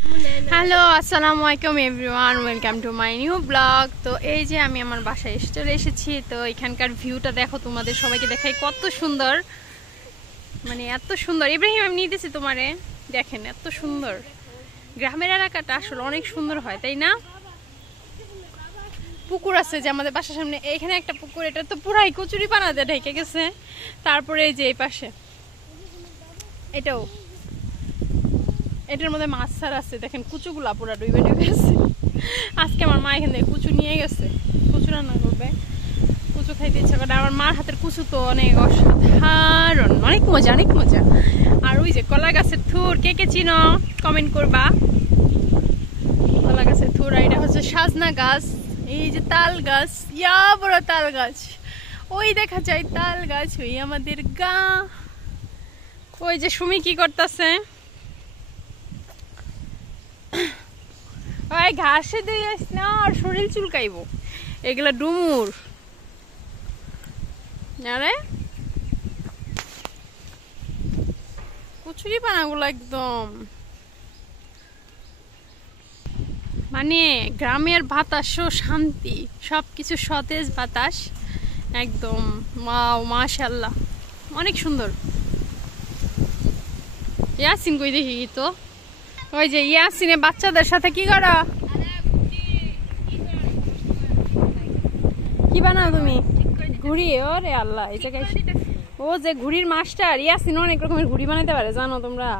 Hello, আসসালামু আলাইকুম everyone, welcome to my new blog. তো এই যে আমি আমার বাসায় চলে এসেছি। তো এখানকার ভিউটা দেখো, তোমাদের সবাইকে দেখাই কত সুন্দর, মানে এত সুন্দর। ইব্রাহিম আমি নিতেছি তোমারে, দেখেন এত সুন্দর। গ্রামের এলাকাটা আসলে অনেক সুন্দর হয়, তাই না? পুকুর আছে যে আমাদের বাসার সামনে, এইখানে একটা পুকুর, এটা তো পুরাই কচুরি পানাতে ঢেকে গেছে। তারপরে এই যে এই পাশে এটার মধ্যে মাছ ছাড় আছে, দেখেন কুচুগুলা পুরা ডুবে ডুবে আছে। আজকে আমার মা এখান থেকে কুচু নিয়ে গেছে, কুচু রান্না করবে। কুচু খাইতে ইচ্ছা করে। আমার মার হাতের কুচু তো অনেক অসাধারণ, অনেক মজা অনেক মজা। আর ওই যে কলা গাছের থুর, কে কে চিনো কমেন্ট করবা। কলা গাছের থুর। আর এটা হচ্ছে সাজনা গাছ। এই যে তাল গাছ, ইয়া বড় তাল গাছ, ওই দেখা যায় তাল গাছ। ওই আমাদের গা। ওই যে সুমি কি করতেছে, ওই ঘাসে দিয়ে না, আর শরীর চুলকাইব। এগুলা ডুমুর। আরে কচুরি পানাগুলো একদম, মানে গ্রামের বাতাসও শান্তি, সবকিছু সতেজ বাতাস একদম। মাশাআল্লাহ, অনেক সুন্দর। ইয়াসিন কই দেখি তো, ওই যে ইয়াসিনে বাচ্চাদের সাথে কি করো, কি বানাও তুমি? ঘুড়ি? ওরে আল্লাহ, এই জায়গায় ও যে ঘুড়ির মাস্টার। ইয়াসিন অনেক রকমের ঘুড়ি বানাইতে পারে, জানো তোমরা?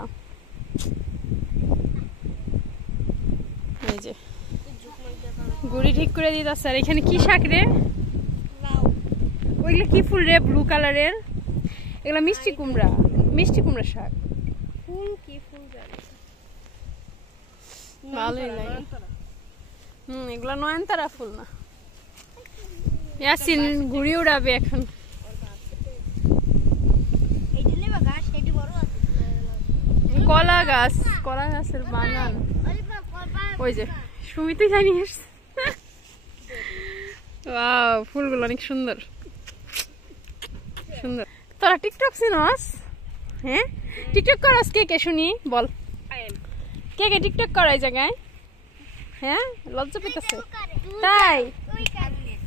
এই যে ঘুড়ি ঠিক করে দিতেছে। আর এখানে কি শাক রে? ওইগুলো কি ফুল রে, ব্লু কালারের? এগুলা মিষ্টি কুমড়া, মিষ্টি কুমড়া শাক। ফুল কি ফুল জানি, ভালোই লাগে। এগুলা নয়নতারা ফুল না। ইয়াসিন ঘুড়ি উড়াবে এখন। কলা গাছ, কলা গাছের বাগান। ওই যে সুমিতে জানিস, ওয়াও, ফুলগুলো অনেক সুন্দর সুন্দর। তোরা টিকটক চিনস? হ্যাঁ, টিকটক করস কে কে শুনি, বল কে কে টিকটক করাই জায়গায়? হ্যাঁ, লজ্জা পেতেছে তাই?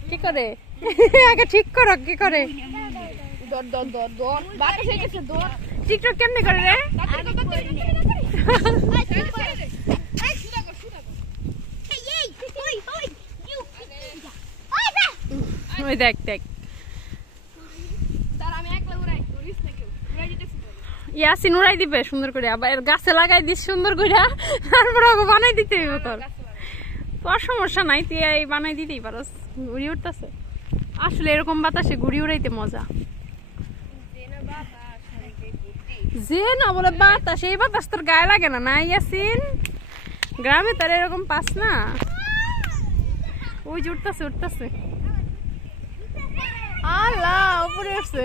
কি করে আগে ঠিক করো, কি করে? টিকটক কেমনে করে রে? ওই দেখ দেখ, ইয়াসিন উড়াই দিবে সুন্দর করে, আবার গাছে লাগাই দিস সুন্দর করে, তারপর বানাই দিতে হইব। তোর সমস্যা নাই, তুই এই বানাই দিতেই পারস। ঘুড়ি উঠতেছে আসলে, এরকম বাতাসে ঘুড়ি উড়াইতে মজা। যে না বলে বাতাস, এই বাতাস তোর গায়ে লাগে না? না ইয়াসিন, গ্রামে তার এরকম পাস না। ওই যে উঠতেছে উঠতেছে, আল্লাহ উপরে উঠছে।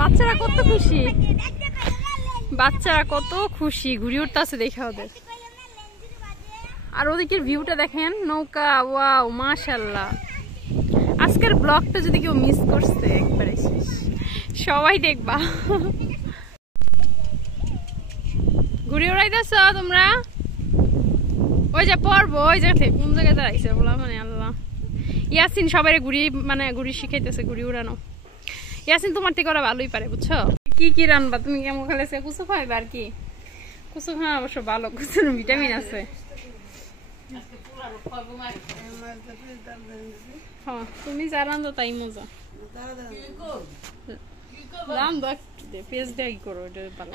বাচ্চারা কত খুশি, বাচ্চারা কত খুশি, ঘুড়ি উঠতেছে দেখা ওদের। আর ওদিকের ভিউটা দেখেন, নৌকা, ওয়াও মাশাআল্লাহ। আজকের ব্লগটা যদি কেউ মিস করছে, একবারে শেষ, সবাই দেখবা। ঘুড়ি উড়াইতেছ তোমরা? ওই যে পড়বো, ওই জায়গা থেকে কোন জায়গায় দাঁড়াইছে বলা, মানে আল্লাহ। ইয়াসিন সবাই ঘুড়ি, মানে ঘুড়ি শিখাইতেছে, ঘুড়ি উড়ানো। ইয়াসিন তোমার থেকে ওরা ভালোই পারে, বুঝছো? কি কি রান্না তুমি? কেমন খালে কুচু খাইবে? আর কি কুচু খাওয়া অবশ্য ভালো, কুচুর ভিটামিন আছে। তুমি যা রান্ধো তাই মজা। রান্ধো পেঁয়াজ দিয়ে কি করো, এটা ভালো।